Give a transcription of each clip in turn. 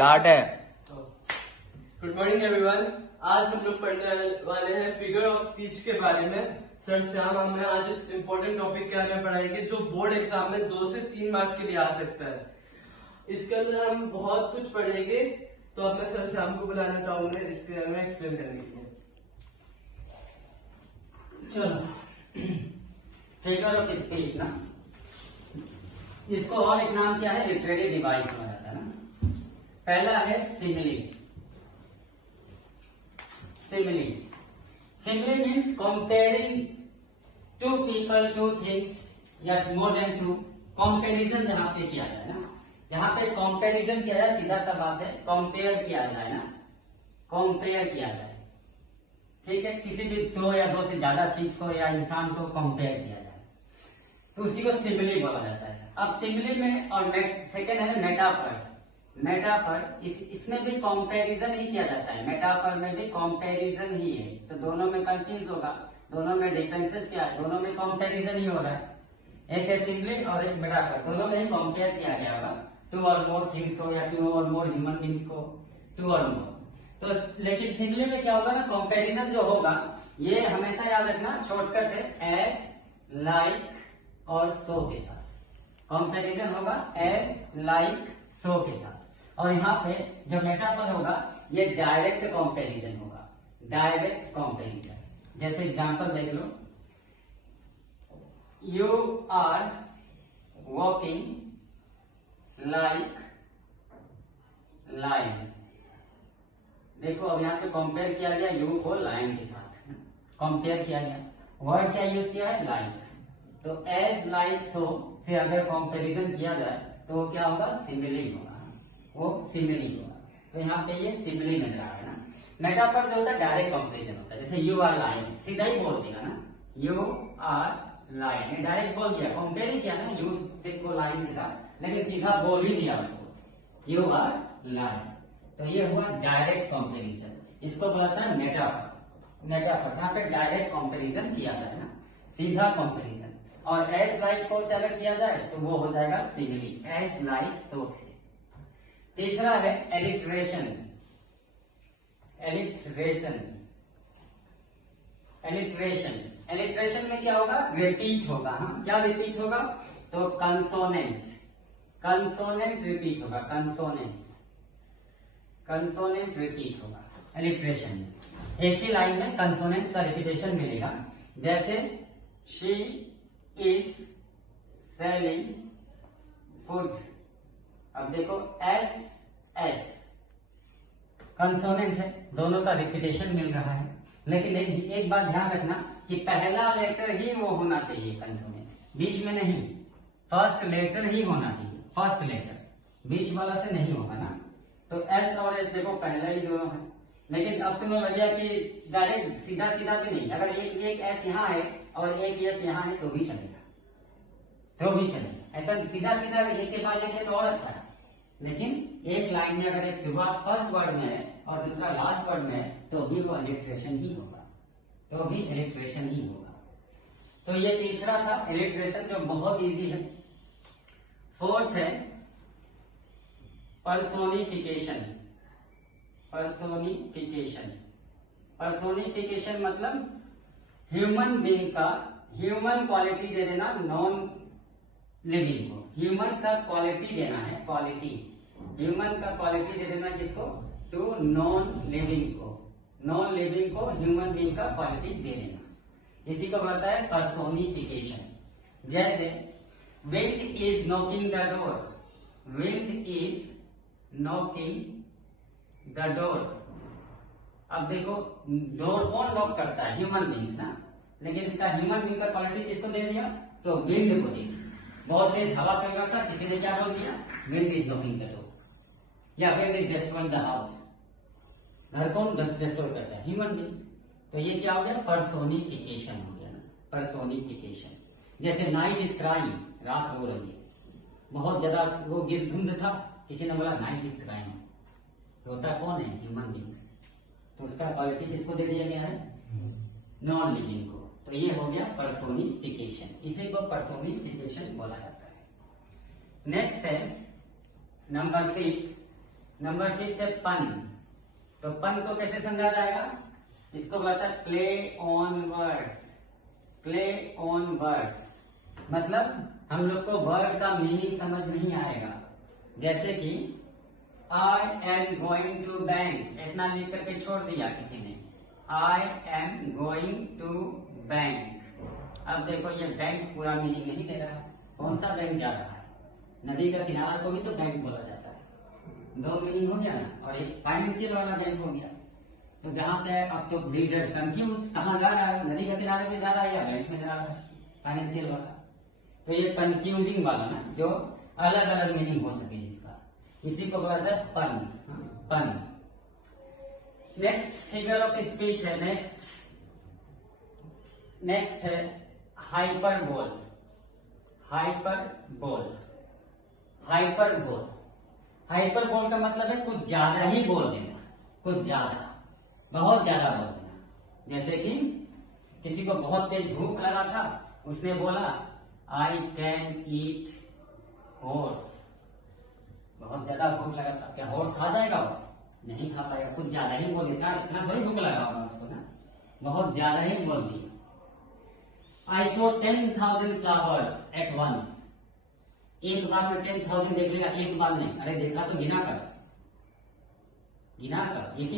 Start है। Good morning everyone. आज हम लोग पढ़ने वाले हैं फिगर ऑफ स्पीच के बारे में। सर श्याम हमें आज इस इम्पोर्टेंट टॉपिक के बारे में पढ़ाएंगे जो बोर्ड एग्जाम में 2 से 3 मार्क के लिए आ सकता है। इसके अंदर हम बहुत कुछ पढ़ेंगे, तो अब मैं सर श्याम को बुलाना चाहूंगा इसके बारे में एक्सप्लेन करने के लिए। चलो, फिगर ऑफ स्पीच ना, इसको और एक नाम क्या है, लिटरेरी डिवाइस कहा जाता है ना। पहला है simile. Simile simile means comparing two people, two things या मोर देन टू। कंपैरिजन जहां पे किया जाए ना, जहां पे कंपैरिजन किया जाए, सीधा सा बात है, कंपेयर किया जाए ना, कंपेयर किया जाए, ठीक है, किसी भी 2 या 2 से ज्यादा चीज को या इंसान को कंपेयर किया जाए तो उसी को सिमिली बोला जाता है। अब सिमिली में और सेकेंड है मेटाफर। मेटाफर इसमें भी कंपैरिजन ही किया जाता है, मेटाफर में भी कंपैरिजन ही है, तो दोनों में कंफ्यूज होगा, दोनों में डिफरेंसेस क्या है, दोनों में कंपैरिजन ही हो रहा है। एक है सिमिली और एक मेटाफर, दोनों में ही कंपेयर किया गया होगा 2 और मोर थिंग्स को या 2 और मोर ह्यूमन बींग्स को, 2 और मोर। तो लेकिन सिमिली में क्या होगा ना, कंपैरिजन जो होगा ये हमेशा याद रखना, शॉर्टकट है एज, लाइक और सो के साथ। कंपैरिजन होगा एज, लाइक, सो के साथ। और यहाँ पे जो मेटाफर होगा ये डायरेक्ट कंपैरिजन होगा, डायरेक्ट कंपैरिजन। जैसे एग्जांपल देख लो, you are walking like line. देखो अब यहाँ पे कंपेयर किया गया यू को लाइन के साथ, कंपेयर किया गया, वर्ड क्या यूज किया है, लाइक। तो एज, लाइक, सो से अगर कंपैरिजन किया जाए तो वो क्या होगा, सिमिली होगा, वो सिमिली होगा। तो यहाँ पे ये सिमिली मिल रहा है ना। मेटाफर जो होता है डायरेक्ट कंपैरिजन होता है, जैसे यू आर लाइन, सीधा ही बोल देगा ना, यू आर लाइन, डायरेक्ट बोल दिया, कंपेयर ही किया ना यू से को लाइन के साथ, लेकिन सीधा बोल ही दिया उसको, यू आर लाइन। तो ये हुआ डायरेक्ट कंपैरिजन, इसको बोलता है मेटाफर। मेटाफर जहाँ पे डायरेक्ट कंपैरिजन किया जाए ना, सीधा कंपैरिजन। और एज, लाइक, सो से अगर किया जाए तो वो हो जाएगा सिमिली, एज, लाइक, सो से। तीसरा है एलिट्रेशन। एलिट्रेशन एलिट्रेशन एलिट्रेशन में क्या होगा, रिपीट होगा। हाँ, क्या रिपीट होगा, तो कंसोनेंट, कंसोनेंट रिपीट होगा, कंसोनेंट्स, कंसोनेंट रिपीट होगा एलिट्रेशन में। एक ही लाइन में कंसोनेंट का रिपीटेशन मिलेगा, जैसे शी इज सेलिंग फूड। अब देखो एस, एस कंसोनेंट है, दोनों का रिपीटेशन मिल रहा है, लेकिन एक बात ध्यान रखना कि पहला लेटर ही वो होना चाहिए कंसोनेंट, बीच में नहीं, फर्स्ट लेटर ही होना चाहिए, फर्स्ट लेटर, बीच वाला से नहीं होगा ना। तो एस और एस देखो पहला ही दोनों है, लेकिन अब तुम्हें लग गया कि डायरेक्ट सीधा सीधा भी नहीं, अगर एक एस यहाँ है और एक एस यहाँ है तो भी चलेगा, तो भी चलेगा। ऐसा सीधा सीधा एक के बाद एक तो और अच्छा है, लेकिन एक लाइन में अगर एक शुरुआत फर्स्ट वर्ड में है और दूसरा लास्ट वर्ड में है तो भी वो एलिट्रेशन ही होगा, तो भी एलिट्रेशन ही होगा। तो ये तीसरा था एलिट्रेशन, जो बहुत इजी है। फोर्थ है पर्सोनिफिकेशन। पर्सोनिफिकेशन, पर्सोनिफिकेशन मतलब ह्यूमन बीइंग का, ह्यूमन क्वालिटी दे देना नॉन लिविंग को, ह्यूमन का क्वालिटी देना है, क्वालिटी, ह्यूमन का क्वालिटी दे देना किसको, टू नॉन लिविंग को, नॉन लिविंग को ह्यूमन बीइंग का क्वालिटी दे देना, इसी को बोलता है पर्सोनिफिकेशन। जैसे wind is knocking the door, wind is knocking the door. अब देखो डोर कौन नॉक करता है, ह्यूमन बीइंग्स ना, लेकिन इसका ह्यूमन बीइंग का क्वालिटी किसको दे दिया, तो विंड को दे दिया। बहुत तेज हवा चल रहा था, किसी ने क्या बोल दिया, wind is knocking the door, या wind is destroying the house. घर कौन डिस्ट्रॉय करता है, ह्यूमन बीइंग्स। तो ये क्या हो गया, पर्सोनिफिकेशन हो गया ना, पर्सोनिफिकेशन। जैसे नाइट इज क्राइंग, रात रो रही है, बहुत ज्यादा वो धुंध था, किसी ने बोला नाइट इज क्राइंग, रोता कौन है, ह्यूमन बीइंग्स, तो उसका क्वालिटी किसको दे दिया गया है, नॉन लिविंग को। तो ये हो गया पर्सोनिफिकेशन, इसी को पर्सोनिफिकेशन बोला जाता है। नेक्स्ट है नंबर 3 नंबर 5 है पन। तो पन को कैसे समझा जाएगा? इसको कहता है play on words. Play on words मतलब हम लोग को वर्ड का मीनिंग समझ नहीं आएगा। जैसे कि I am going to bank, इतना लिख करके छोड़ दिया किसी ने, I am going to bank. अब देखो ये बैंक पूरा मीनिंग नहीं दे रहा है। कौन सा बैंक जा रहा है? नदी का किनारा को भी तो बैंक बोला जाता है। दो मीनिंग हो गया ना, और एक फाइनेंशियल वाला बैंक हो गया। तो जहां पे अब तो रीडर कंफ्यूज, कहाँ जा रहा है? नदी के किनारे में जा रहा है या बैंक में जा रहा है? फाइनेंशियल वाला। तो ये कंफ्यूजिंग वाला ना, जो अलग अलग मीनिंग हो सके इसका, इसी को बोला जाता है पन। पन। नेक्स्ट फिगर ऑफ स्पीच है, नेक्स्ट है हाइपरबोल। हाइपरबोल। हाइपरबोल। हाइपरबोल का मतलब है कुछ ज्यादा ही बोल देना, कुछ ज्यादा, बहुत ज्यादा बोल देना। जैसे कि किसी को बहुत तेज भूख लगा था, उसने बोला आई कैन ईट हॉर्स। बहुत ज्यादा भूख लगा था, क्या हॉर्स खा जाएगा? वो नहीं खा पाएगा, कुछ ज्यादा ही बोल देता, इतना थोड़ी भूख लगा होगा उसको ना, बहुत ज्यादा ही बोल दिया। आई सो 10,000 फ्लावर्स एट वंस। एक बार में 10,000 देख लिया, एक बार नहीं, अरे देखा तो गिना कर, गिना कर, एक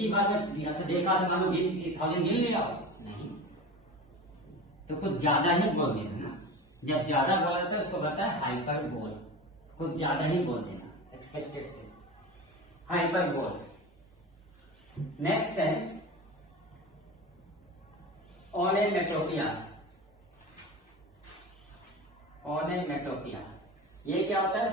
ही बार में अच्छा देखा तो मानो 1000 गिन लिया हो? नहीं। तो कुछ ज्यादा ही बोल देना ना, जब ज्यादा बोला जाता है उसको कहता है हाइपर बोल। कुछ ज्यादा ही बोल देना, एक्सपेक्टेड से, हाइपर बोल। नेक्स्ट है ओनेमेटोपिया। ओनेमेटोपिया ये क्या होता है?